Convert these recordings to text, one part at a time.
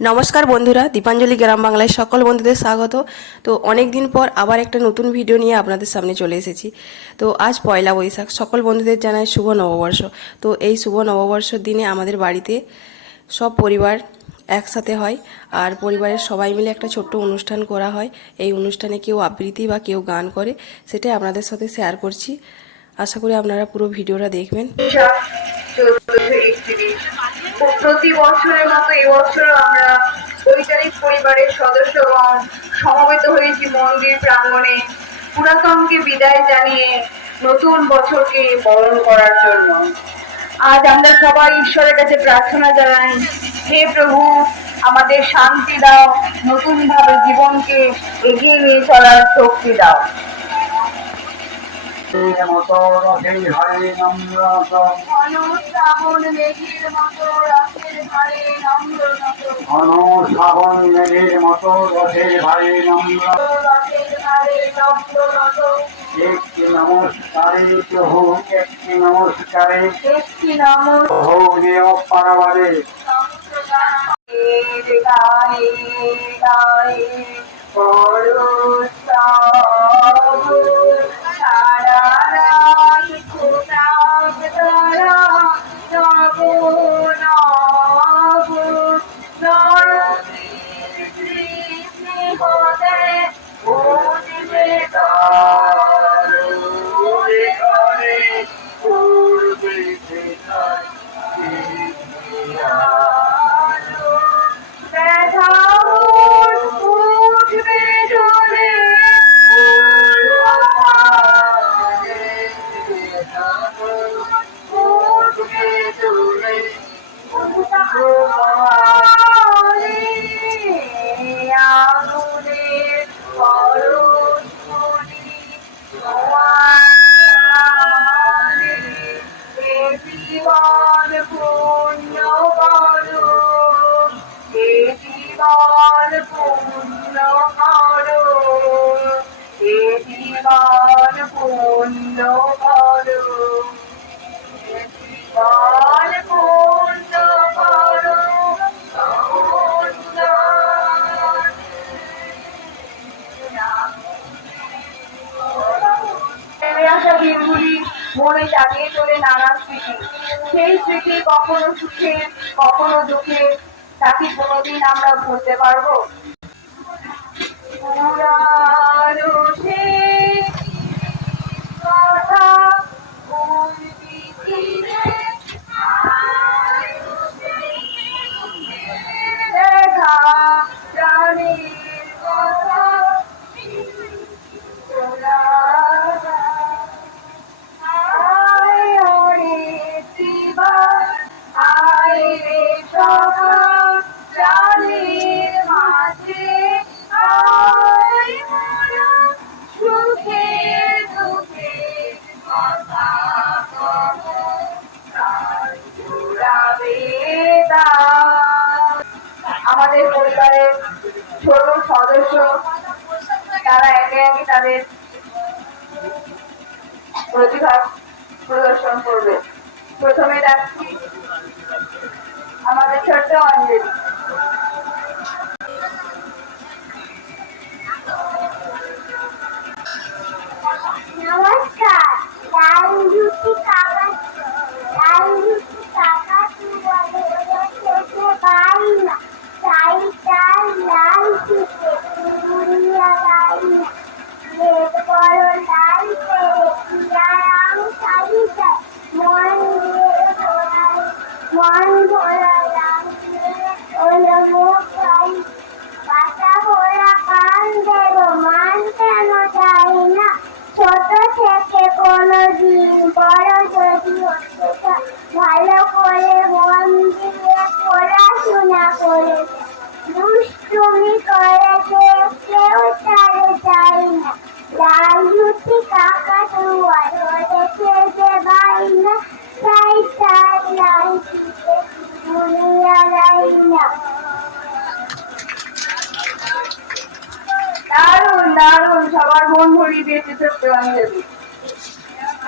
নমস্কার বন্ধুরা, দীপাঞ্জলি গ্রাম বাংলায় সকল বন্ধুদের স্বাগত। তো অনেক দিন পর আবার একটা নতুন ভিডিও নিয়ে আপনাদের সামনে চলে এসেছি। তো আজ পয়লা বৈশাখ, সকল বন্ধুদের জানাই শুভ নববর্ষ। তো এই শুভ নববর্ষের দিনে আমাদের বাড়িতে সব পরিবার একসাথে হয় আর পরিবারের সবাই মিলে একটা ছোট্ট অনুষ্ঠান করা হয়। এই অনুষ্ঠানে কেউ আবৃত্তি বা কেউ গান করে, সেটাই আপনাদের সাথে শেয়ার করছি। আশা করি আপনারা পুরো ভিডিওটা দেখবেন। প্রতি বছরের মতো এবছর আমরা বৈচারিক পরিবারের সদস্যগণ সমবেত হয়েছি মন্দির প্রাঙ্গণে। পুরাতনকে বিদায় জানিয়ে নতুন বছরকে বরণ করার জন্য। আজ আমরা সবাই ঈশ্বরের কাছে প্রার্থনা জানাই, হে প্রভু, আমাদের শান্তি দাও নতুন ভাবে জীবনকে এগিয়ে নিয়ে চলার শক্তি দাও। মতো রথে হরে নম্রত ঘন শ্রাবণ মেঘের মতো রথের ভারে নম্র একটি নমস্কারে প্রভু একটি পূর্ণ করো মনে জাগিয়ে তোলে নানা স্মৃতি। সেই স্মৃতি কখনো সুখে, কখনো দুঃখে, তাকে কোনোদিন আমরা ভুলতে পারব? সদস্য তারা একে একে তাদের প্রতিভা প্রদর্শন করবে। প্রথমে ডাকছি আমাদের ছোট্ট অঞ্জলি। নমস্কার লাল রুটি কাকা কোনো বড় যদি ভালো করে মন দিয়ে পড়াশোনা করে দুষ্টুমি করেছে কেউ তারে চাই না লাল কাকা তুয়ার হয়েছে যে বাই না তাই লাল দিতে দুনিয়া লাই না দারুণ দারুণ, সবার মন ভরিয়ে দিয়েছে অঞ্জলি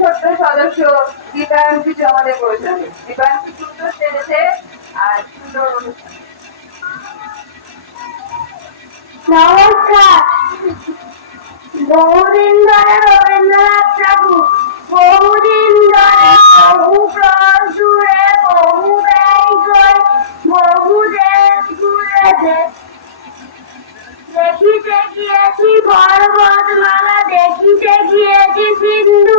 ছোট্ট সদস্য দীপায়ন কিছু আমাদের প্রয়োজন দীপায়ন কিছু সুন্দর সেজেছে আর সুন্দর নমস্কার। বহুদিন ধরে রবীন্দ্রনাথ ঠাকুর, বহুদিন ধরে বহু ক্রস দূরে বহু ব্যয় করে বহু দেশ ঘুরেছে দেখিতে গিয়েছি পর্বতমালা, দেখিতে গিয়েছি সিন্ধু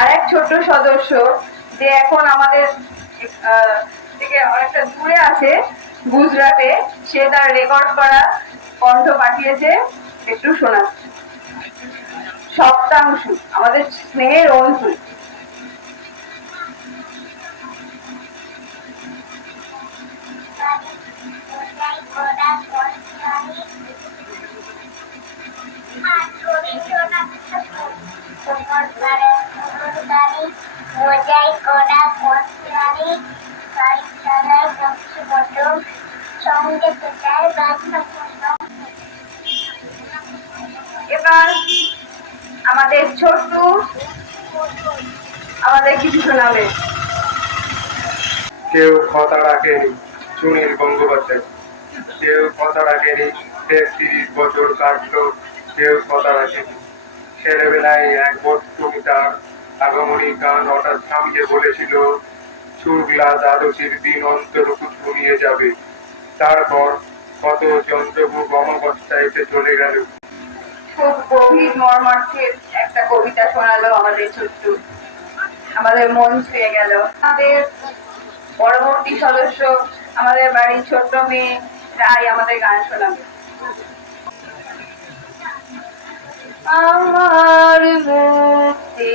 আরেক ছোট্ট সদস্য যে এখন আমাদের থেকে অনেকটা দূরে আছে গুজরাটে, সে তার রেকর্ড করা কণ্ঠ পাঠিয়েছে একটু শোনা সপ্তাংশ, আমাদের স্নেহের অংশু মজাই করা গাড়ি চালায় পক্ষী বটম সঙ্গে পেটায় বাজনা এবার আমাদের ছোট্ট আমাদের কিছু শোনাবে। কেউ কথা রাখেনি সুনীল গঙ্গোপাধ্যায় কেউ কথা রাখেনি তেত্রিশ বছর কাটলো। কেউ কথা রাখেনি ছেলেবেলায় এক বর্তমী তার আগমনী গান হঠাৎ থামিয়ে বলেছিল সুরগ্লা দ্বাদশীর দিন অন্তরকু শুনিয়ে যাবে। তারপর কত যন্ত্রভোগ অমাবস্যা এসে চলে গেল। খুব গভীর মর্মার্থের একটা কবিতা শোনালো আমাদের ছোট্ট আমাদের মন ছুঁয়ে গেল। আমাদের পরবর্তী সদস্য, আমাদের বাড়ির ছোট্ট মেয়ে রাই আমাদের গান শোনাবে। আমার মুক্তি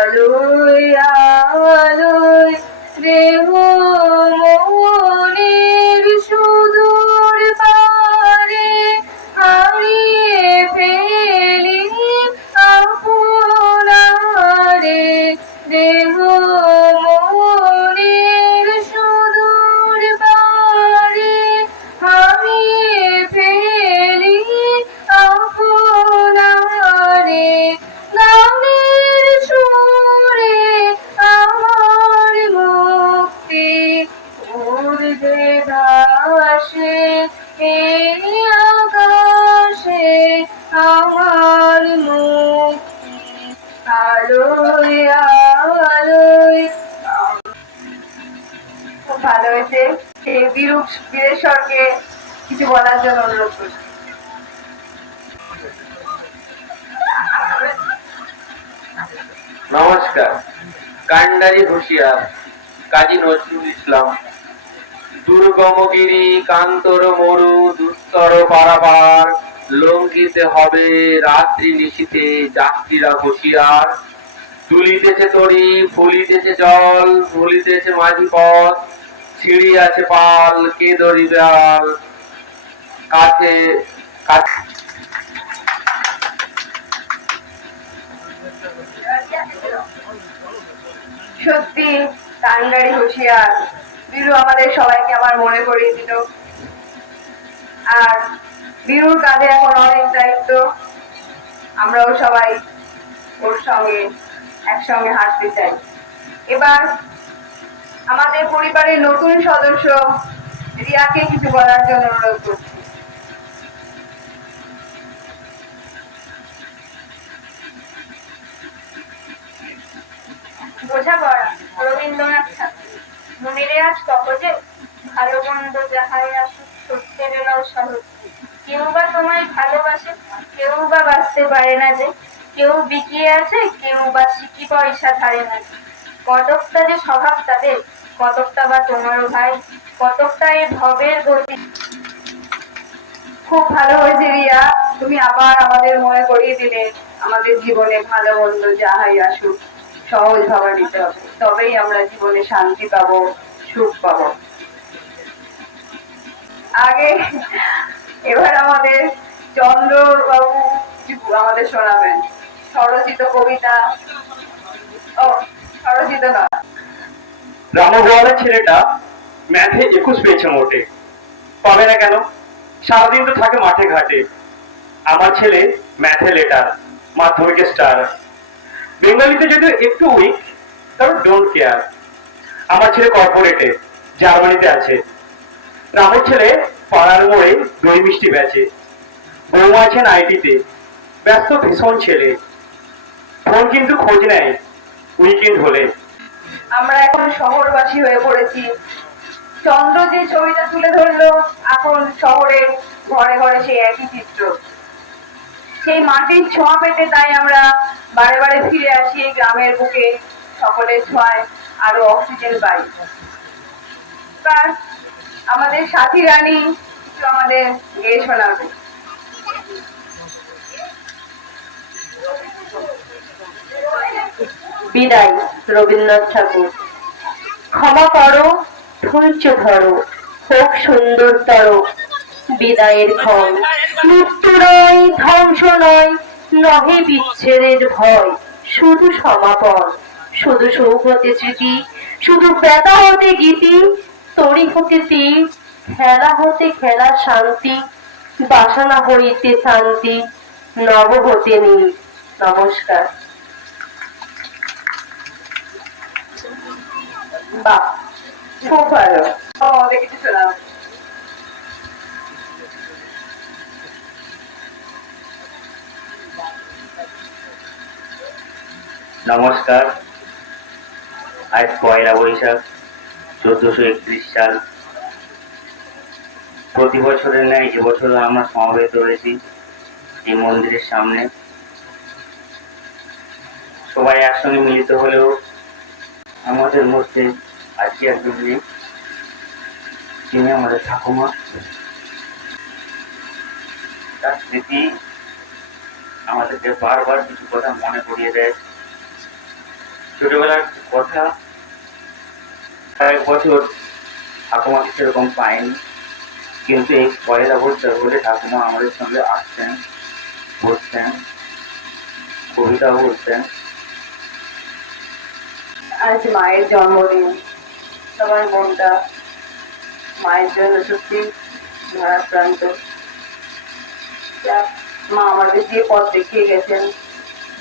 আলোয় কিছু বলার জন্য অনুরোধ করছি। নমস্কার। কান্ডারি হুঁশিয়ার কাজী নজরুল ইসলাম। দুর্গমগিরি, কান্তর মরু, দুস্তর পারাবার লঙ্ঘিতে হবে রাত্রি নিশীতে যাত্রীরা হুশিয়ার। তুলিতেছে তরি, ফুলিতেছে জল, ফুলিতেছে মাঝি পথ সিঁড়ি আছে পাল কে দরিবাল কাছে কাছে। সত্যি, কান্ডারি হুঁশিয়ার। বীরু আমাদের সবাইকে আবার মনে করিয়ে দিল। আর বীরুর কাঁধে এখন অনেক দায়িত্ব। আমরাও সবাই ওর সঙ্গে একসঙ্গে হাঁটতে চাই। এবার আমাদের পরিবারের নতুন সদস্য রিয়াকে কিছু বলার জন্য অনুরোধ রবীন্দ্রনাথ ঠাকুর। আজ কবজে ভালো মন্দ যাহাই আসুক, সত্যের এলাও সহজ। কেউ বা তোমায় ভালোবাসে, কেউ বা বাঁচতে পারে না যে। কেউ বিকিয়ে আছে, কেউ বা সিকি পয়সা ধারে না যে। কতকটা যে স্বভাব তাদের, কতকটা বা তোমারও ভাই, কতকটা এ ভবের গতি। খুব ভালো হয়েছে রিয়া, তুমি আবার আমাদের মনে করিয়ে দিলে, আমাদের জীবনে ভালো মন্দ যাহাই আসুক, সহজ ভাবে নিতে হবে তবেই আমরা জীবনে শান্তি পাবো, সুখ পাবো। আগে এবার আমাদের চন্দ্রবাবু আমাদের শোনাবেন, স্বরচিত কবিতা। ও রামগোয়ালের ছেলেটা ম্যাথে একুশ পেয়েছে মোটে। পাবে না কেন? সারাদিন তো থাকে মাঠে ঘাটে। আমার ছেলে ম্যাথে লেটার, মাধ্যমিকে স্টার। বেঙ্গলিতে যদিও একটু উইক কারণ ডোন্ট কেয়ার আমার ছেলে কর্পোরেটে জার্মানিতে আছে। রামের ছেলে পাড়ার মোড়ে দই মিষ্টি বেচে। বৌমা আছেন আইটিতে, ব্যস্ত ভীষণ ছেলে। ফোন কিন্তু খোঁজ নেয়। উইকেন্ড হলে। আমরা এখন শহরবাসী হয়ে পড়েছি। চন্দ্র যে ছবিটা তুলে ধরলো, এখন শহরে ঘরে ঘরে সেই একই চিত্র। সেই মাটির ছোঁয়া পেতে তাই আমরা বারে বারে ফিরে আসি এই গ্রামের বুকে। সকলের ছোঁয়ায় আরও অক্সিজেন পাই। আমাদের সাথী রানী আমাদের গেয়ে শোনাবে। বিদায়, রবীন্দ্রনাথ ঠাকুর। ক্ষমা করো, ধৈর্য ধরো, হোক সুন্দরতর বিদায়ের ক্ষণ। মৃত্যু নয়, ধ্বংস নয়, নহে বিচ্ছেদের ভয়। শুধু সমাপন, শুধু সুখ হতে স্মৃতি, শুধু ব্যথা হতে গীতি, তরি হতে তীর, খেলা হতে খেলা শান্তি, বাসনা হইতে শান্তি, নব হতে নীল। নমস্কার। নমস্কার। আজ পয়লা বৈশাখ, চোদ্দশো একত্রিশ সাল। প্রতি বছরের ন্যায় এবছরও আমরা সমবেত হয়েছি, এই মন্দিরের সামনে। সবাই একসঙ্গে মিলিত হলেও আমাদের মধ্যে আজকে একজন তিনি আমাদের ঠাকুমা। তার স্মৃতি আমাদেরকে বারবার কিছু কথা মনে করিয়ে দেয়। ছোটবেলার কথা কয়েক বছর ঠাকুমাকে সেরকম পাইনি কিন্তু এই পয়লা বছর হলে ঠাকুমা আমাদের সঙ্গে আসতেন, বসতেন কবিতা বলতেন। আজ মায়ের জন্মদিন। সবার মনটা মায়ের জন্য সত্যি ভারাক্রান্ত। মা আমাদের যে পথ দেখিয়ে গেছেন।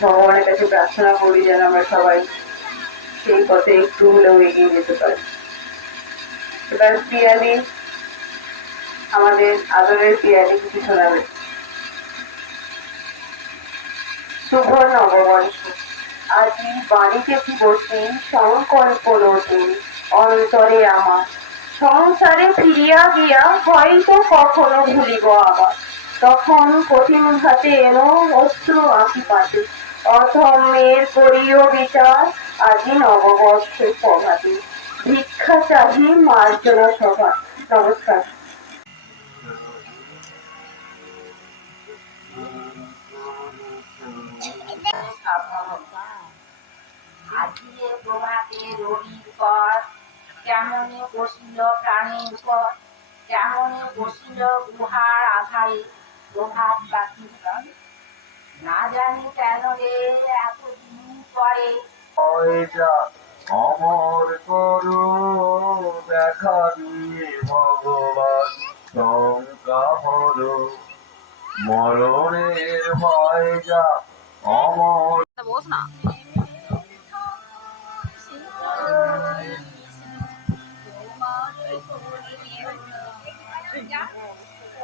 ভগবানের কাছে প্রার্থনা করি যেন আমরা সবাই সেই পথে একটু হলেও এগিয়ে যেতে পারি। এবার পিয়ালি, আমাদের আদরের পিয়ালি কিছু শোনাবে। শুভ নববর্ষ। আজি বাড়িতে কি সংকল্প নতুন অন্তরে আমার। সংসারে ফিরিয়া গিয়া হয়তো কখনো ভুলিব আবার। তখন কঠিন হাতে এনো অস্ত্র আঁকি পাতে অধর্মের করিও বিচার, আজি নববর্ষের প্রভাতে। ভিক্ষা চাহি মার্জনা সভা নমস্কার। প্রভাতে রবির পর কেমনে বসিল প্রাণের পর কেমনে বসিল গুহার আধারে প্রভাত বাতির না জানি কেন রে এতদিন পরে। অমর করো দেখা দিয়ে ভগবান শঙ্কা হরো মরণের ভয় যা অমর।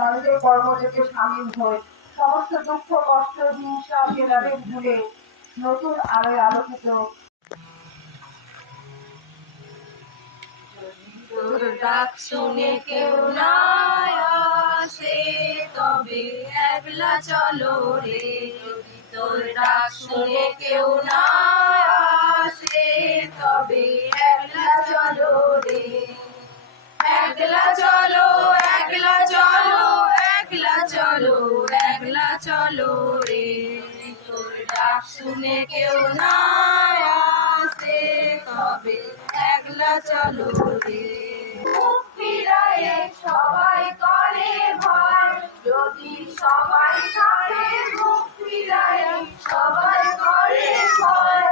মানুষের কর্মযোগে সামিল হই। সমস্ত দুঃখ, কষ্ট, হিংসা ভেদাভেদ ভুলে নতুন আলোয় আলোকিত। ডাক শুনে কেউ না আসে, তবে একলা চলো রে। তোর ডাক শুনে কেউ না আসে, তবে একলা চলো রে। একলা চলো একলা চলো একলা চলো একলা চলো রে। তোর ডাক শুনে কেউ না একলা চলো রে। ফিরায়ে সবাই করে ভয়, যদি সবাই মুখ সবাই করে ভয়।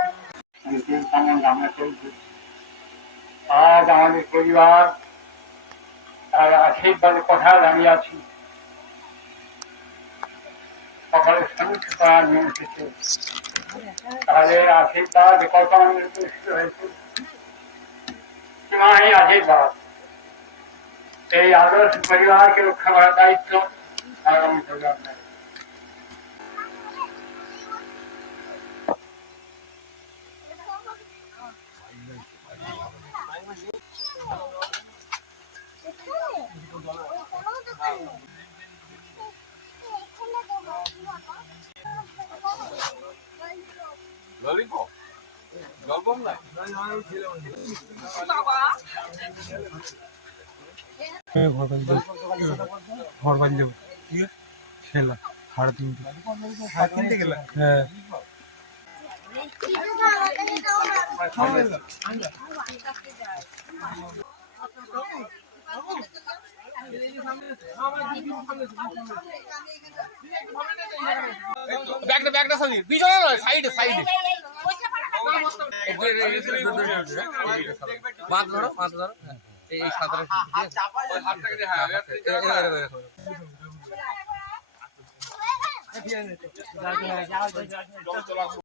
আজ আমাদের পরিবার আশীর্বাদের কথা দাঁড়িয়ে আছি। সকালে সমীক্ষা করার নিয়ম আশীর্বাদ কত হয়েছে আশীর্বাদ। এই আদর্শ পরিবারকে রক্ষা করার দায়িত্ব আগামী পরিবার নেয়। ঘর বাড়ি যাব খেলা সাড়ে তিনটে সাড়ে তিনটে গেলা হ্যাঁ। ব্যাগটা ব্যাগটা সাইডে পিছনে নয় সাইডে সাইডে মাছ ধরো মাছ ধরো এই সাঁতারে ঠিক আছে